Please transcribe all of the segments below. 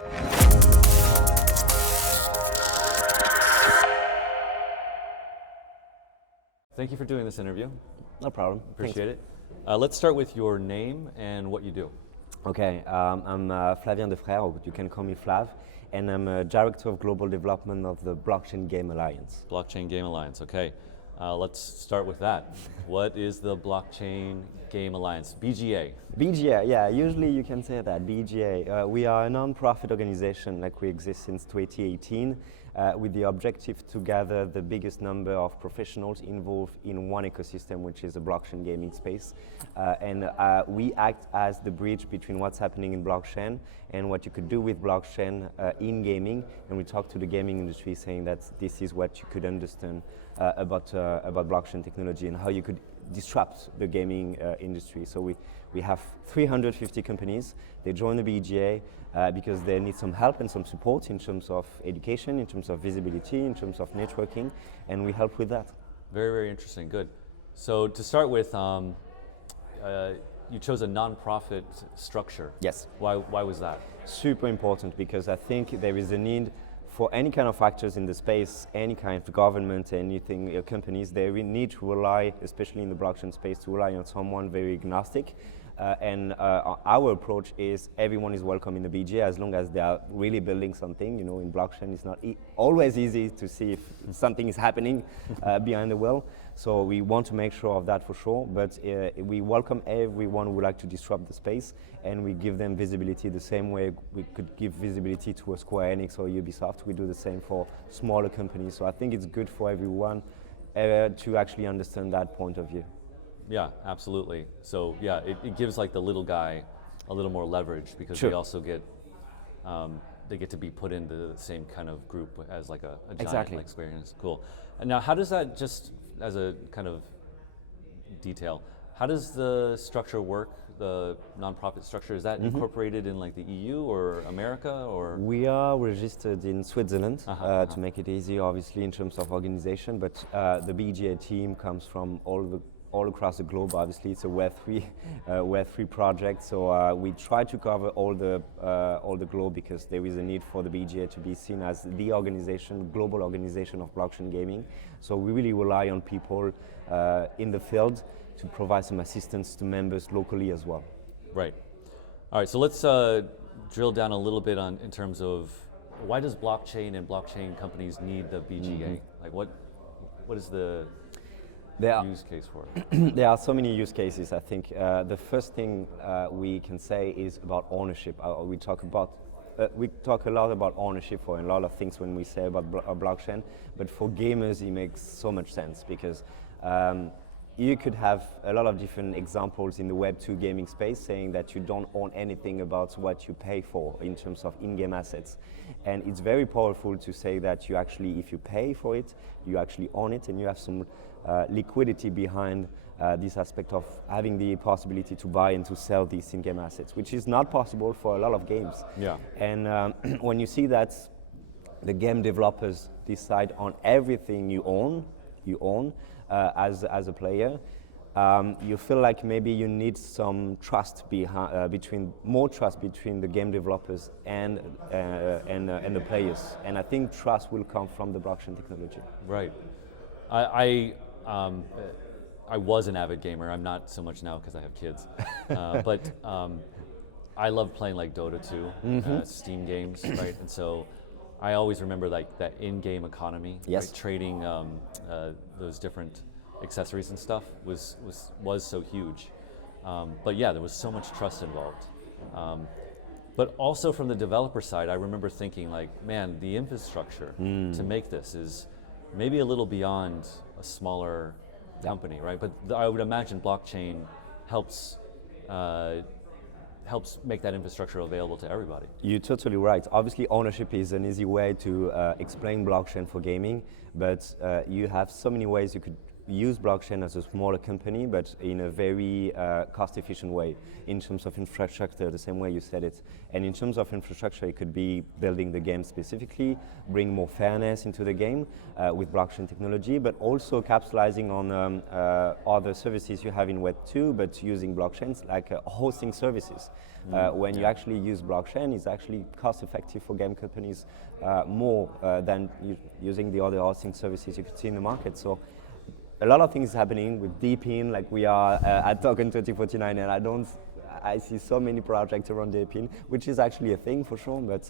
Thank you for doing this interview. No problem. Appreciate it. Let's start with your name and what you do. Okay, I'm Flavien de Frère, or you can call me Flav, and I'm a Director of Global Development of the Blockchain Game Alliance. Blockchain Game Alliance, okay. Let's start with that. What is the Blockchain Game Alliance, BGA? BGA, yeah, usually you can say that, BGA. We are a non-profit organization, like we exist since 2018, with the objective to gather the biggest number of professionals involved in one ecosystem, which is the blockchain gaming space. And we act as the bridge between what's happening in blockchain and what you could do with blockchain in gaming. And we talk to the gaming industry saying that this is what you could understand about blockchain technology and how you could disrupt the gaming industry. So we have 350 companies. They join the BGA because they need some help and some support in terms of education, in terms of visibility, in terms of networking, and we help with that. Very, very interesting, good. So to start with, you chose a non-profit structure. Yes. Why was that? Super important, because I think there is a need for any kind of actors in the space, any kind of government, anything, companies, they will need to rely, especially in the blockchain space, to rely on someone very agnostic. And our approach is everyone is welcome in the BGA as long as they are really building something. You know, in blockchain, it's not always easy to see if something is happening behind the wheel. So we want to make sure of that for sure, but we welcome everyone who would like to disrupt the space, and we give them visibility the same way we could give visibility to a Square Enix or Ubisoft. We do the same for smaller companies. So I think it's good for everyone to actually understand that point of view. Yeah, absolutely. So yeah, it gives like the little guy a little more leverage because Sure. they also get they get to be put into the same kind of group as like a giant Exactly. like Square Enix. Cool. And now, how does that, just as a kind of detail, how does the structure work? The nonprofit structure, is that incorporated in like the EU or America or? We are registered in Switzerland to make it easy, obviously, in terms of organization. But the BGA team comes from all across the globe. Obviously, it's a Web3 project, so we try to cover all the globe because there is a need for the BGA to be seen as the organization, global organization of blockchain gaming. So we really rely on people in the field to provide some assistance to members locally as well. Right. All right. So let's drill down a little bit in terms of why does blockchain and blockchain companies need the BGA? Like what is the use case for it? There are so many use cases. I think the first thing we can say is about ownership. We talk a lot about ownership for a lot of things when we say about blockchain, but for gamers it makes so much sense because you could have a lot of different examples in the Web2 gaming space saying that you don't own anything about what you pay for in terms of in-game assets. And it's very powerful to say that you actually, if you pay for it, you actually own it and you have some liquidity behind this aspect of having the possibility to buy and to sell these in-game assets, which is not possible for a lot of games. Yeah. And when you see that the game developers decide on everything you own as a player, you feel like maybe you need some trust more trust between the game developers and the players. And I think trust will come from the blockchain technology. Right. I was an avid gamer. I'm not so much now because I have kids. But I love playing like Dota 2, Steam games, right? And so I always remember like that in-game economy, Yes. right? Trading those different accessories and stuff was so huge. But yeah, there was so much trust involved. But also from the developer side, I remember thinking like, man, the infrastructure to make this is maybe a little beyond a smaller company, right? But I would imagine blockchain helps make that infrastructure available to everybody. You're totally right. Obviously, ownership is an easy way to explain blockchain for gaming, but you have so many ways you could use blockchain as a smaller company, but in a very cost-efficient way in terms of infrastructure, the same way you said it. And in terms of infrastructure, it could be building the game specifically, bring more fairness into the game with blockchain technology, but also capitalizing on other services you have in Web2, but using blockchains, like hosting services. When you actually use blockchain, it's actually cost-effective for game companies more than using the other hosting services you could see in the market. So a lot of things happening with Deepin, like we are at Token 2049, and I see so many projects around Deepin, which is actually a thing for sure, but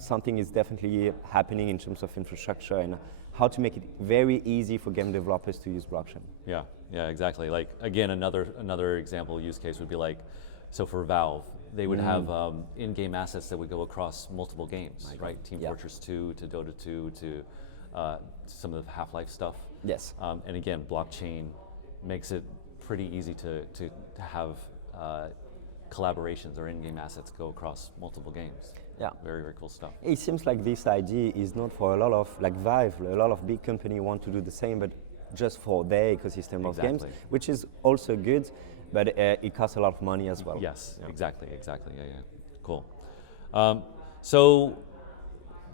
something is definitely happening in terms of infrastructure and how to make it very easy for game developers to use blockchain. Yeah, exactly. Like again, another example use case would be like, so for Valve, they would have in-game assets that would go across multiple games, right? Team Fortress 2 to Dota 2 to some of the Half-Life stuff. Yes. And again, blockchain makes it pretty easy to have collaborations or in-game assets go across multiple games. Yeah. Very, very cool stuff. It seems like this idea is not for a lot of, like Valve, a lot of big companies want to do the same, but just for their ecosystem of games, which is also good, but it costs a lot of money as well. Yes, exactly, yeah. Cool. So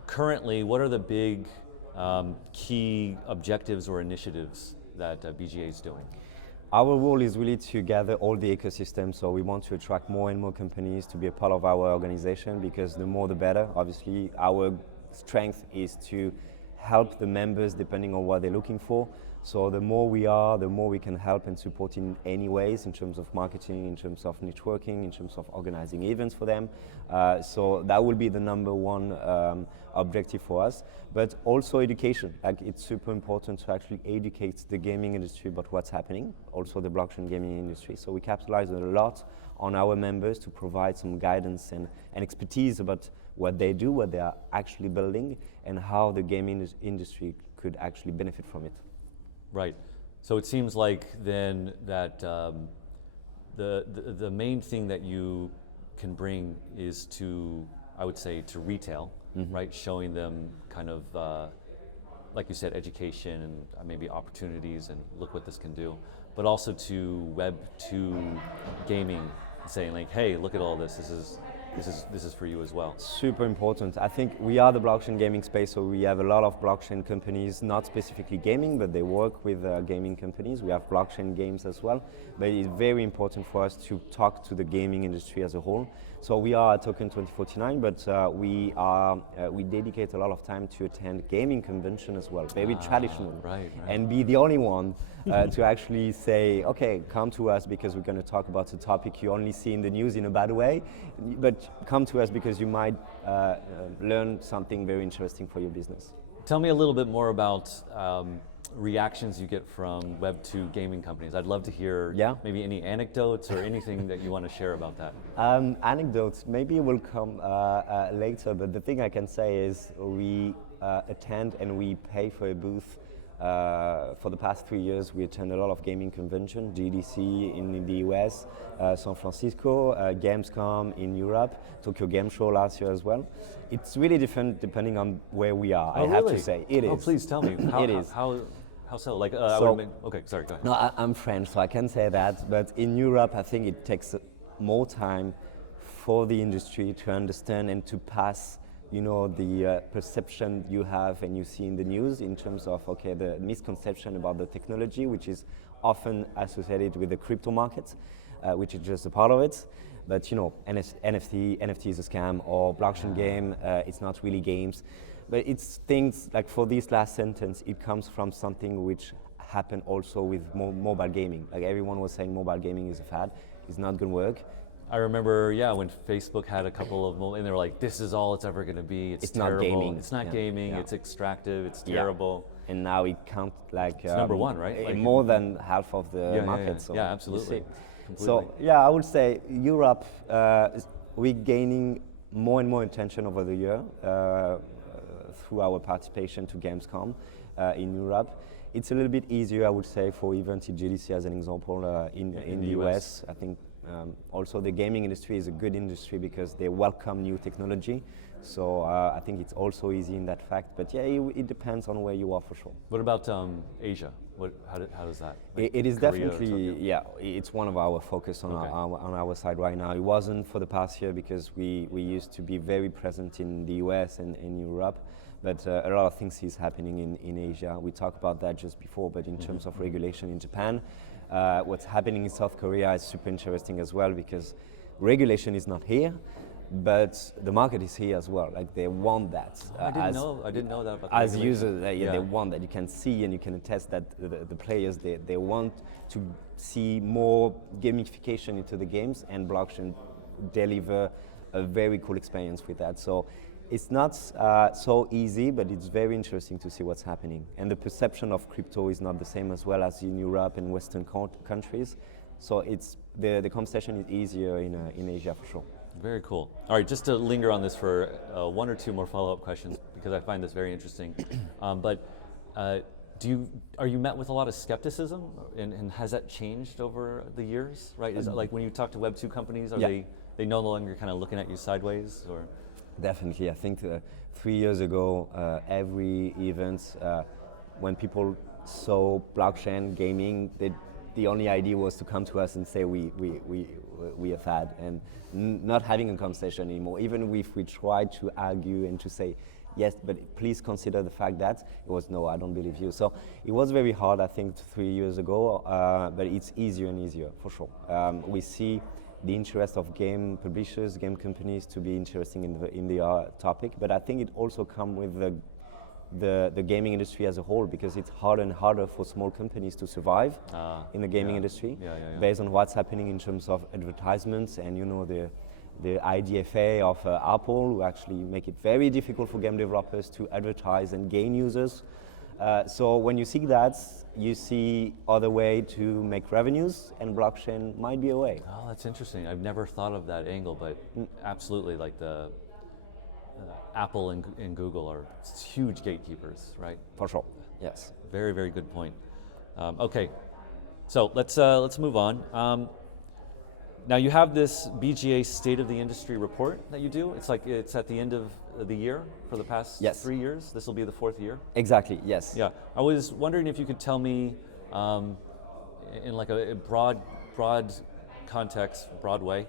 currently, what are the big key objectives or initiatives that BGA is doing? Our role is really to gather all the ecosystem, so we want to attract more and more companies to be a part of our organization, because the more the better. Obviously, our strength is to help the members depending on what they're looking for. So the more we are, the more we can help and support in any ways, in terms of marketing, in terms of networking, in terms of organizing events for them. So that will be the number one objective for us. But also education. Like, it's super important to actually educate the gaming industry about what's happening, also the blockchain gaming industry. So we capitalize a lot on our members to provide some guidance and expertise about what they do, what they are actually building, and how the gaming industry could actually benefit from it. Right. So it seems like then that the main thing that you can bring is to, I would say, to retail, right? Showing them kind of, like you said, education and maybe opportunities and look what this can do, but also to Web2 gaming, saying like, hey, look at all this. This is for you as well. Super important. I think we are the blockchain gaming space, so we have a lot of blockchain companies, not specifically gaming, but they work with gaming companies. We have blockchain games as well, but it's very important for us to talk to the gaming industry as a whole. So we are at Token 2049, but we dedicate a lot of time to attend gaming convention as well, very traditional, right. And be the only one to actually say, okay, come to us because we're going to talk about a topic you only see in the news in a bad way, but come to us because you might learn something very interesting for your business. Tell me a little bit more about reactions you get from Web2 gaming companies. I'd love to hear maybe any anecdotes or anything that you want to share about that. Anecdotes maybe will come later, but the thing I can say is we attend and we pay for a booth. For the past 3 years, we attend a lot of gaming conventions, GDC in the US, San Francisco, Gamescom in Europe, Tokyo Game Show last year as well. It's really different depending on where we are, I have to say. It is. Oh, please tell me. How, it is. How so? Like, okay, sorry, go ahead. No, I'm French, so I can say that. But in Europe, I think it takes more time for the industry to understand and to pass, you know, the perception you have and you see in the news in terms of, okay, the misconception about the technology, which is often associated with the crypto market, which is just a part of it. But, you know, NFT is a scam, or blockchain game, it's not really games. But it's things like, for this last sentence, it comes from something which happened also with mobile gaming. Like, everyone was saying mobile gaming is a fad, it's not going to work. I remember, when Facebook had a couple of, and they were like, this is all it's ever going to be. It's terrible. Not gaming. It's not gaming. It's extractive. It's terrible. And now it counts like it's number one, right? Like, more than half of the market. So yeah, absolutely. So I would say Europe, we're gaining more and more attention over the year through our participation to Gamescom in Europe. It's a little bit easier, I would say, for events in GDC as an example in the US. I think Also, the gaming industry is a good industry because they welcome new technology. So I think it's also easy in that fact. But yeah, it depends on where you are for sure. What about Asia? How does that? It is Korea or definitely, Tokyo? yeah, it's one of our focus on, Okay. on our side right now. It wasn't for the past year because we used to be very present in the US and in Europe, but a lot of things is happening in Asia. We talked about that just before, but in terms of regulation in Japan, what's happening in South Korea is super interesting as well because regulation is not here, but the market is here as well. Like they want that. I didn't know that about the as regulation. users, Yeah. they want that. You can see and you can attest that the players they want to see more gamification into the games, and blockchain deliver a very cool experience with that. So it's not so easy, but it's very interesting to see what's happening. And the perception of crypto is not the same as well as in Europe and Western countries. So it's the conversation is easier in Asia for sure. Very cool. All right, just to linger on this for one or two more follow-up questions because I find this very interesting. Are you met with a lot of skepticism, and has that changed over the years? Right? Is it like when you talk to Web2 companies, are they no longer kind of looking at you sideways, or? Definitely, I think 3 years ago, every event when people saw blockchain gaming, the only idea was to come to us and say we have had, and not having a conversation anymore. Even if we tried to argue and to say, yes, but please consider the fact that, it was no, I don't believe you. So it was very hard, I think, 3 years ago, but it's easier and easier, for sure. We see the interest of game publishers, game companies to be interesting in the topic, but I think it also comes with the gaming industry as a whole, because it's harder and harder for small companies to survive in the gaming industry, based on what's happening in terms of advertisements and the IDFA of Apple, who actually make it very difficult for game developers to advertise and gain users. So when you see that, you see other way to make revenues, and blockchain might be a way. Oh, that's interesting. I've never thought of that angle, but absolutely, like the Apple and Google are huge gatekeepers, right? For sure, yes. Very, very good point. Okay, so let's move on. Now you have this BGA State of the Industry report that you do. It's at the end of the year for the past 3 years. This will be the 4th year. Exactly. Yes. Yeah. I was wondering if you could tell me, in like a broad context, broad way,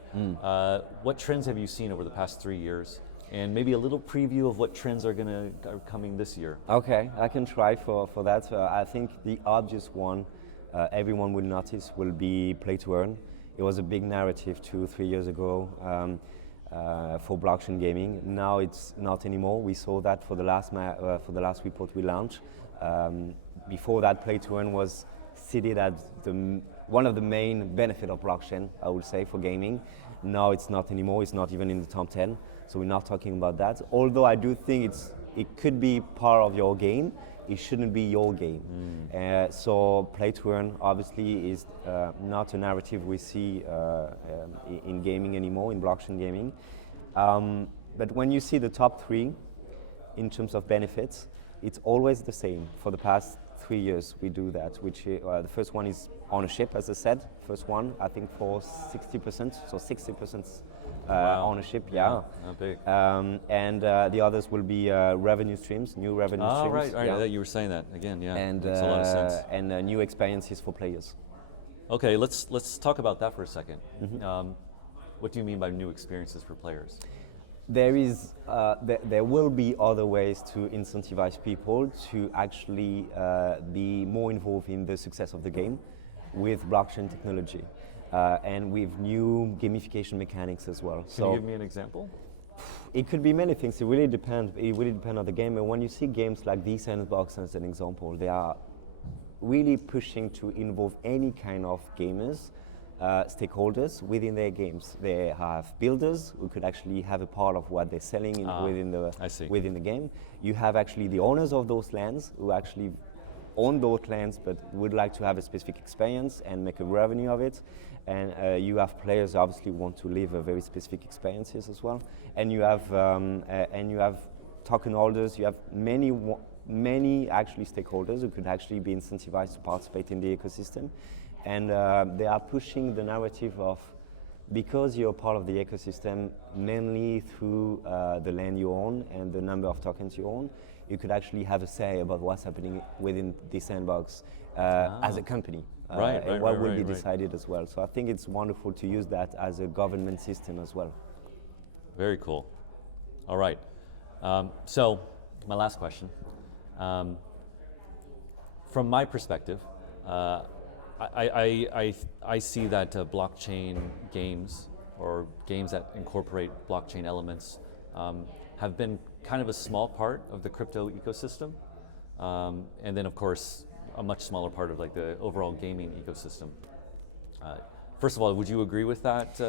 what trends have you seen over the past 3 years, and maybe a little preview of what trends are coming this year. Okay, I can try for that. I think the obvious one everyone will notice will be play to earn. It was a big narrative 2-3 years ago for blockchain gaming. Now it's not anymore. We saw that for the last report we launched. Before that, play to earn was cited as one of the main benefit of blockchain, I would say, for gaming. Now it's not anymore. It's not even in the top 10. So we're not talking about that. Although I do think it could be part of your game. It shouldn't be your game. So play to earn obviously is not a narrative we see in gaming anymore, in blockchain gaming. But when you see the top 3 in terms of benefits, it's always the same. For the past 3 years we do that, which the first one is ownership, as I said. First one, I think for 60%, so 60% ownership, Not big. and the others will be revenue streams, new revenue streams. Right. Yeah. You were saying that again, yeah. And makes a lot of sense. And new experiences for players. Okay, let's talk about that for a second. What do you mean by new experiences for players? There will be other ways to incentivize people to actually be more involved in the success of the game with blockchain technology. And with new gamification mechanics as well. Can you give me an example? It could be many things. It really depends. It really depends on the game. And when you see games like the Sandbox as an example, they are really pushing to involve any kind of gamers, stakeholders within their games. They have builders who could actually have a part of what they're selling within the game. You have actually the owners of those lands who actually own those lands but would like to have a specific experience and make a revenue of it. And you have players who obviously want to live a very specific experiences as well. And you have token holders. You have many actually stakeholders who could actually be incentivized to participate in the ecosystem. And they are pushing the narrative of because you're part of the ecosystem, mainly through the land you own and the number of tokens you own, you could actually have a say about what's happening within the sandbox as a company. And what will be decided as well. So I think it's wonderful to use that as a government system as well. Very cool. All right. So my last question. From my perspective, I see that blockchain games or games that incorporate blockchain elements have been kind of a small part of the crypto ecosystem, and then of course a much smaller part of like the overall gaming ecosystem. First of all, would you agree with that?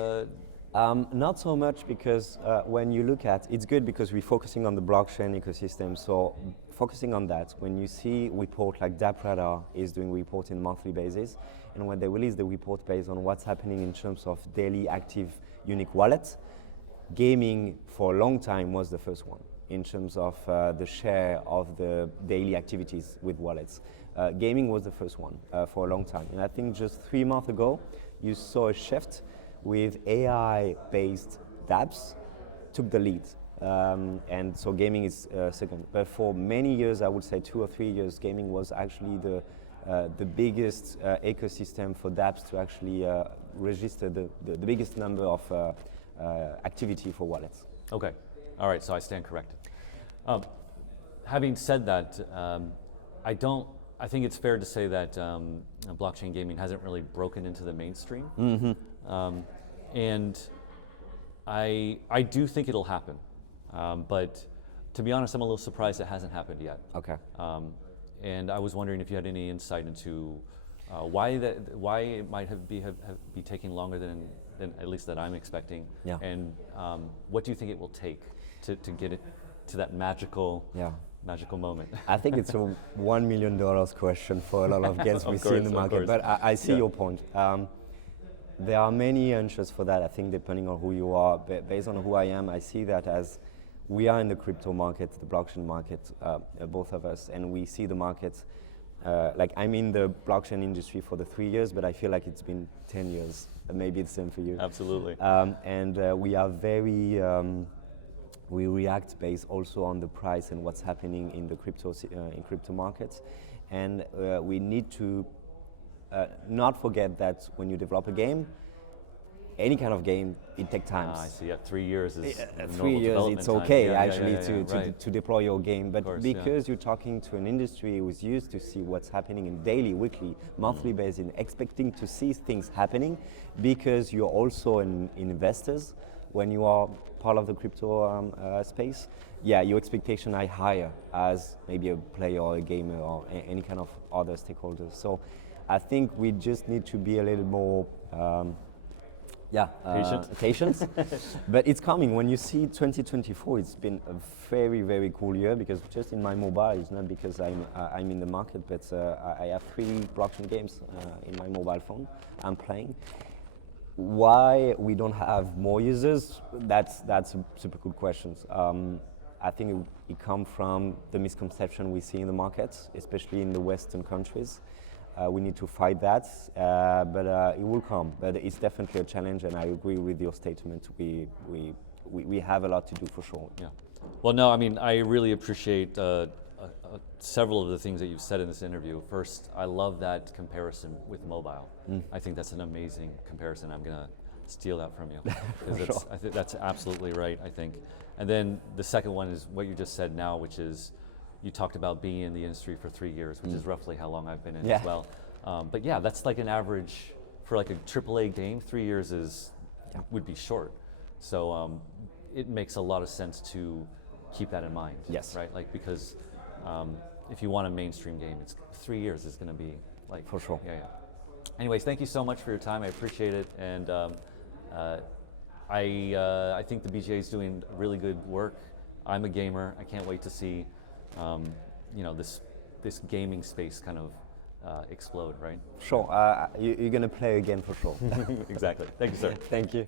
Not so much, because when you look at, it's good because we're focusing on the blockchain ecosystem. So focusing on that, when you see report like DappRadar is doing report on a monthly basis, and when they release the report based on what's happening in terms of daily active unique wallets, gaming for a long time was the first one in terms of the share of the daily activities with wallets. Gaming was the first one for a long time. And I think just 3 months ago, you saw a shift with AI-based dApps took the lead. And so gaming is second. But for many years, I would say 2 or 3 years, gaming was actually the biggest ecosystem for dApps to actually register the biggest number of activity for wallets. Okay, all right, so I stand corrected. Having said that, I think it's fair to say that blockchain gaming hasn't really broken into the mainstream. Mm-hmm. And I do think it'll happen, but to be honest, I'm a little surprised it hasn't happened yet. Okay. And I was wondering if you had any insight into why it might be taking longer than at least that I'm expecting. Yeah. And what do you think it will take to get it to that magical moment? I think it's a $1 million question for a lot of games we see in the market, but I see your point. There are many answers for that, I think, depending on who you are. Based on who I am, I see that as we are in the crypto market, the blockchain market, both of us, and we see the market, like I'm in the blockchain industry for the 3 years, but I feel like it's been 10 years. Maybe it's the same for you. Absolutely. And we are very, we react based also on the price and what's happening in the crypto markets. And we need to not forget that when you develop a game, any kind of game, it takes time. I see. 3 years is 3 years. It's okay time. To deploy your game, but course, because you're talking to an industry who's used to see what's happening in daily, weekly, monthly basis, and expecting to see things happening, because you're also an investors when you are part of the crypto space. Yeah, your expectation are higher as maybe a player or a gamer or any kind of other stakeholders. So I think we just need to be a little more patient. But it's coming. When you see 2024, it's been a very, very cool year, because just in my mobile, it's not because I'm in the market, but I have 3 blockchain games in my mobile phone I'm playing. Why we don't have more users? That's a super good question. I think it comes from the misconception we see in the market, especially in the Western countries. We need to fight that, but it will come. But it's definitely a challenge, and I agree with your statement. We have a lot to do for sure. Yeah. Well, no, I mean, I really appreciate several of the things that you've said in this interview. First, I love that comparison with mobile. I think that's an amazing comparison. I'm going to steal that from you. I think that's absolutely right, I think. And then the second one is what you just said now, which is, you talked about being in the industry for 3 years, which is roughly how long I've been in as well. But yeah, that's like an average for like a AAA game. 3 years would be short. So it makes a lot of sense to keep that in mind. Yes. Right? Like, because if you want a mainstream game, it's 3 years is going to be like, for sure. Yeah. Anyways, thank you so much for your time. I appreciate it, and I think the BGA is doing really good work. I'm a gamer. I can't wait to see this gaming space kind of explode, right? Sure. You're going to play again for sure. Exactly. Thank you, sir. Thank you.